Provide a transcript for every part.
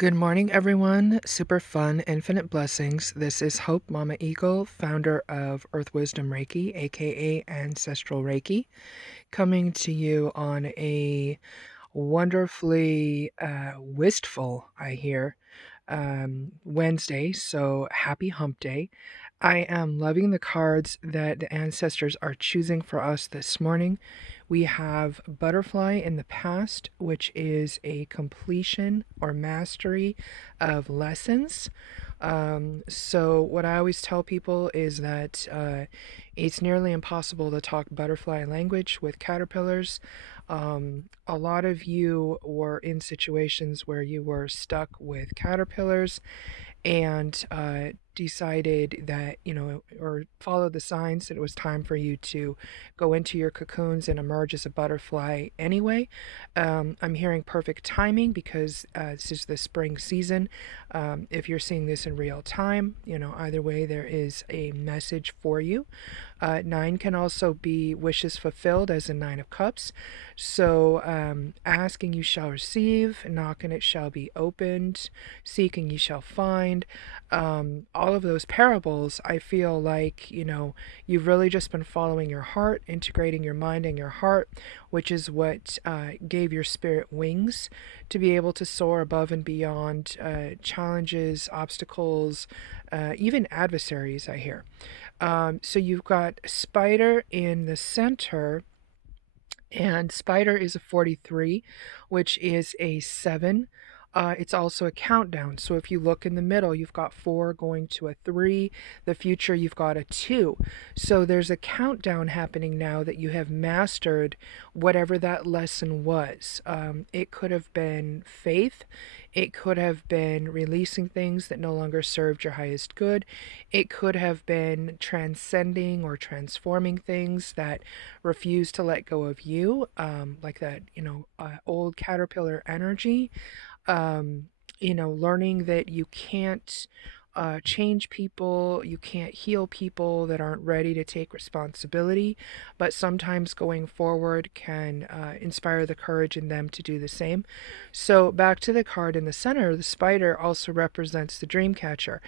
Good morning, everyone. Super fun, infinite blessings. This is Hope Mama Eagle, founder of Earth Wisdom Reiki, aka Ancestral Reiki, coming to you on a wonderfully wistful, I hear, Wednesday. So happy Hump Day. I am loving the cards that the ancestors are choosing for us this morning. We have Butterfly in the past, which is a completion or mastery of lessons. So, what I always tell people is that it's nearly impossible to talk butterfly language with caterpillars. A lot of you were in situations where you were stuck with caterpillars and decided that, or followed the signs that it was time for you to go into your cocoons and emerge as a butterfly anyway. I'm hearing perfect timing because this is the spring season. If you're seeing this in real time, either way, there is a message for you. Nine can also be wishes fulfilled, as in Nine of Cups. So, ask and you shall receive, knock and it shall be opened, seek and you shall find. All of those parables, I feel like, you've really just been following your heart, integrating your mind and your heart, which is what gave your spirit wings to be able to soar above and beyond challenges, obstacles, even adversaries, I hear. So you've got Spider in the center, and Spider is a 43, which is a 7. It's also a countdown. So if you look in the middle, you've got 4 going to a 3. The future, you've got a 2. So there's a countdown happening now that you have mastered whatever that lesson was. It could have been faith. It could have been releasing things that no longer served your highest good. It could have been transcending or transforming things that refuse to let go of you, like that, old caterpillar energy. Learning that you can't change people, you can't heal people that aren't ready to take responsibility, but sometimes going forward can inspire the courage in them to do the same. So, back to the card in the center, the spider also represents the dream catcher.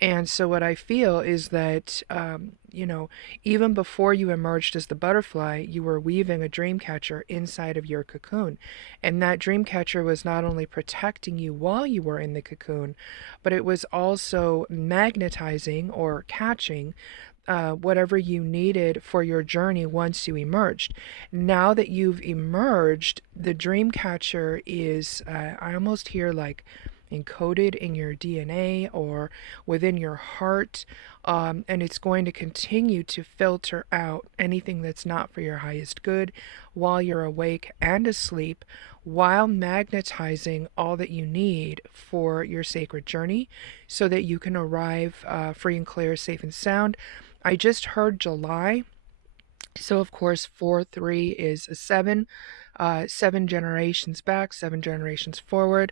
And so, what I feel is that, even before you emerged as the butterfly, you were weaving a dream catcher inside of your cocoon. And that dream catcher was not only protecting you while you were in the cocoon, but it was also magnetizing or catching whatever you needed for your journey once you emerged. Now that you've emerged, the dream catcher is, I almost hear like encoded in your DNA or within your heart, and it's going to continue to filter out anything that's not for your highest good while you're awake and asleep, while magnetizing all that you need for your sacred journey so that you can arrive free and clear, safe and sound. I just heard July. So, of course, 4-3 is a 7. 7 generations back, 7 generations forward.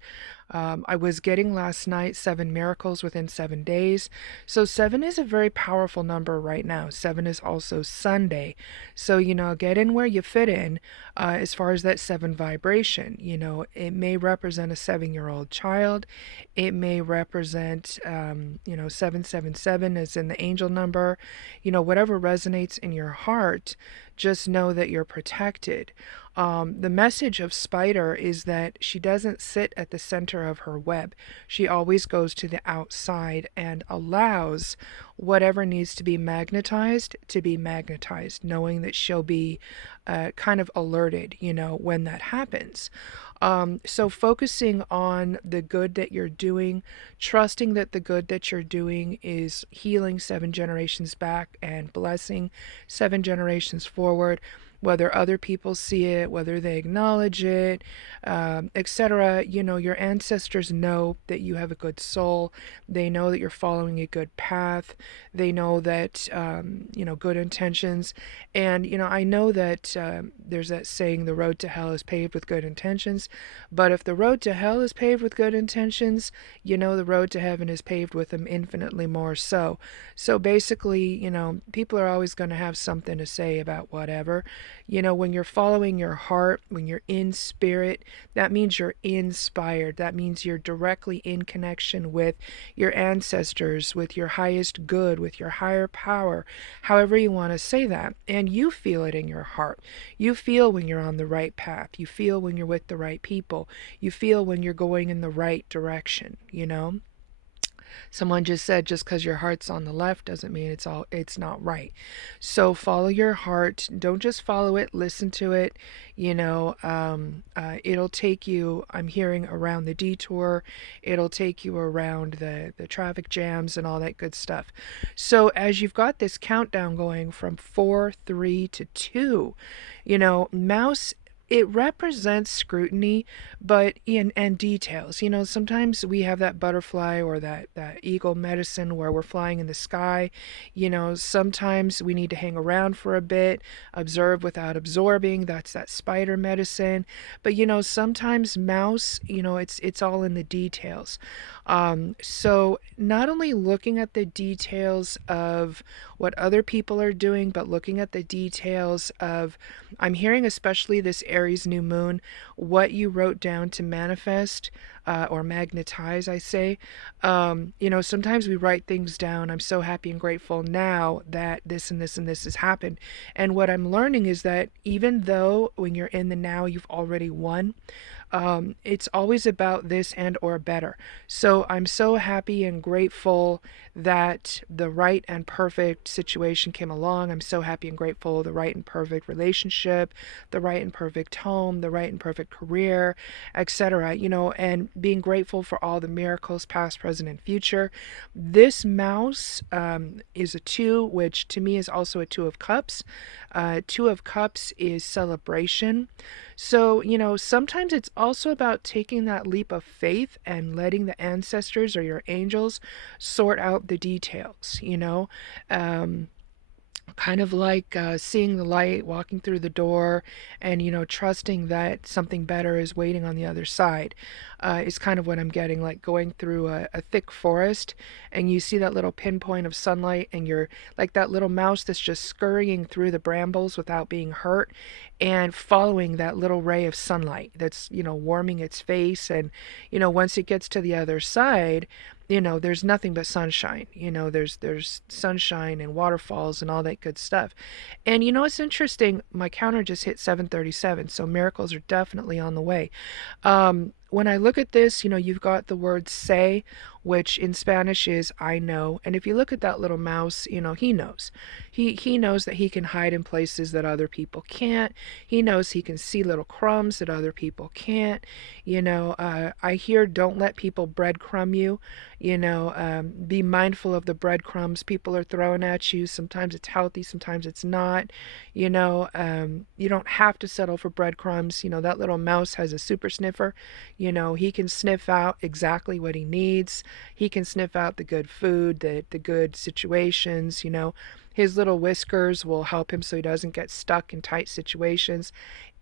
I was getting last night 7 miracles within 7 days. So 7 is a very powerful number right now. 7 is also Sunday. So, get in where you fit in as far as that 7 vibration. It may represent a 7-year-old child. It may represent, 777 as in the angel number. Whatever resonates in your heart, just know that you're protected. The message of Spider is that she doesn't sit at the center of her web. She always goes to the outside and allows whatever needs to be magnetized, knowing that she'll be kind of alerted, when that happens. So focusing on the good that you're doing, trusting that the good that you're doing is healing 7 generations back and blessing 7 generations forward, whether other people see it, whether they acknowledge it, etc. Your ancestors know that you have a good soul. They know that you're following a good path. They know that, good intentions. And, I know that there's that saying, the road to hell is paved with good intentions. But if the road to hell is paved with good intentions, the road to heaven is paved with them infinitely more so. So basically, people are always going to have something to say about whatever. When you're following your heart, when you're in spirit, that means you're inspired. That means you're directly in connection with your ancestors, with your highest good, with your higher power, however you want to say that. And you feel it in your heart. You feel when you're on the right path. You feel when you're with the right people. You feel when you're going in the right direction. Someone just said just because your heart's on the left doesn't mean it's not right. So follow your heart. Don't just follow it, listen to it. It'll take you, I'm hearing, around the detour. It'll take you around the traffic jams and all that good stuff. So as you've got this countdown going from 4, 3 to 2, mouse, it represents scrutiny, but in and details. Sometimes we have that butterfly or that eagle medicine where we're flying in the sky. Sometimes we need to hang around for a bit, observe without absorbing. That's that spider medicine. But sometimes mouse, it's all in the details. So not only looking at the details of what other people are doing, but looking at the details of, I'm hearing especially this Aries new moon, what you wrote down to manifest or magnetize, I say. Sometimes we write things down. I'm so happy and grateful now that this and this and this has happened. And what I'm learning is that even though when you're in the now, you've already won, it's always about this and or better. So I'm so happy and grateful that the right and perfect situation came along. I'm so happy and grateful the right and perfect relationship, the right and perfect home, the right and perfect career, etc. And being grateful for all the miracles, past, present, and future. This mouse is a 2, which to me is also a 2 of cups. 2 of cups is celebration. So, sometimes it's also about taking that leap of faith and letting the ancestors or your angels sort out the details. Kind of like seeing the light, walking through the door, and trusting that something better is waiting on the other side, is kind of what I'm getting. Like going through a thick forest, and you see that little pinpoint of sunlight, and you're like that little mouse that's just scurrying through the brambles without being hurt, and following that little ray of sunlight that's warming its face. And once it gets to the other side, there's nothing but sunshine. There's sunshine and waterfalls and all that good stuff. And it's interesting, my counter just hit 737, so miracles are definitely on the way. When I look at this, you've got the word say, which in Spanish is I know. And if you look at that little mouse, he knows. He knows that he can hide in places that other people can't. He knows he can see little crumbs that other people can't. I hear don't let people breadcrumb you. Be mindful of the breadcrumbs people are throwing at you. Sometimes it's healthy, sometimes it's not. You don't have to settle for breadcrumbs. That little mouse has a super sniffer. He can sniff out exactly what he needs. He can sniff out the good food, the good situations. His little whiskers will help him so he doesn't get stuck in tight situations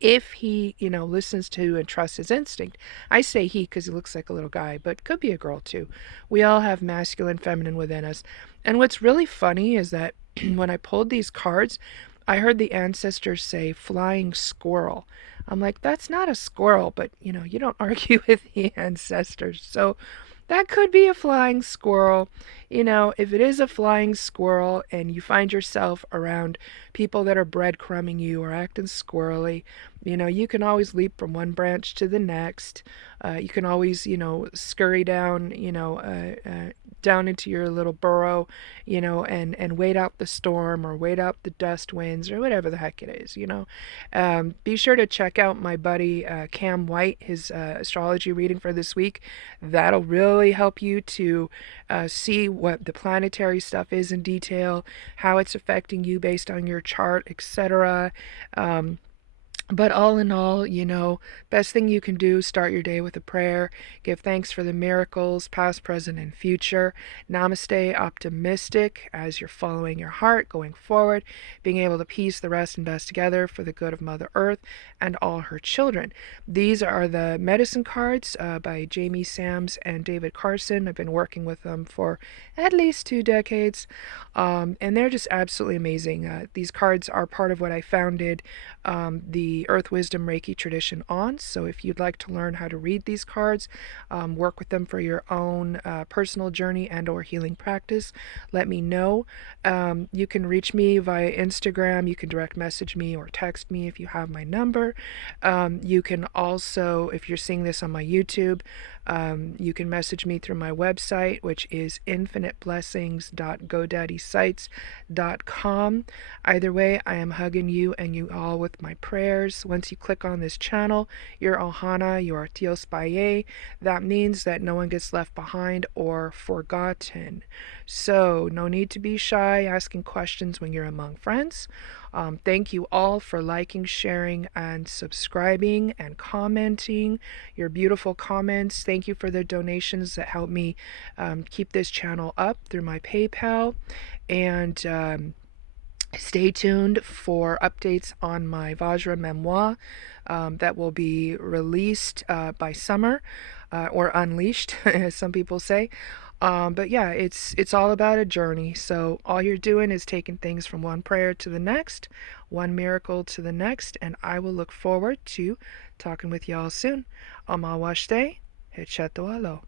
if he, listens to and trusts his instinct. I say he because he looks like a little guy, but could be a girl too. We all have masculine, feminine within us. And what's really funny is that when I pulled these cards, I heard the ancestors say flying squirrel. I'm like, that's not a squirrel, but you don't argue with the ancestors. So that could be a flying squirrel. If it is a flying squirrel and you find yourself around people that are breadcrumbing you or acting squirrely, you can always leap from one branch to the next. You can always, scurry down, down into your little burrow, and wait out the storm or wait out the dust winds or whatever the heck it is. Be sure to check out my buddy Cam White, his astrology reading for this week. That'll really help you to see what the planetary stuff is in detail, how it's affecting you based on your chart, etc. But all in all, best thing you can do, start your day with a prayer. Give thanks for the miracles, past, present, and future. Namaste, optimistic as you're following your heart, going forward, being able to piece the rest and best together for the good of Mother Earth and all her children. These are the medicine cards by Jamie Sams and David Carson. I've been working with them for at least 2 decades, and they're just absolutely amazing. These cards are part of what I founded the Earth Wisdom Reiki tradition on. So if you'd like to learn how to read these cards, work with them for your own personal journey and or healing practice, let me know. You can reach me via Instagram. You can direct message me or text me if you have my number. You can also, if you're seeing this on my YouTube, you can message me through my website, which is infiniteblessings.godaddysite.com. Either way, I am hugging you and you all with my prayers. Once you click on this channel, your Ohana, your Tios Baye, that means that no one gets left behind or forgotten. So, no need to be shy asking questions when you're among friends. Thank you all for liking, sharing, and subscribing and commenting. Your beautiful comments. Thank you for the donations that help me keep this channel up through my PayPal. And stay tuned for updates on my Vajra memoir that will be released by summer or unleashed, as some people say. But yeah, it's all about a journey. So all you're doing is taking things from one prayer to the next, one miracle to the next, and I will look forward to talking with y'all soon. Amawashte, Hechato Alo.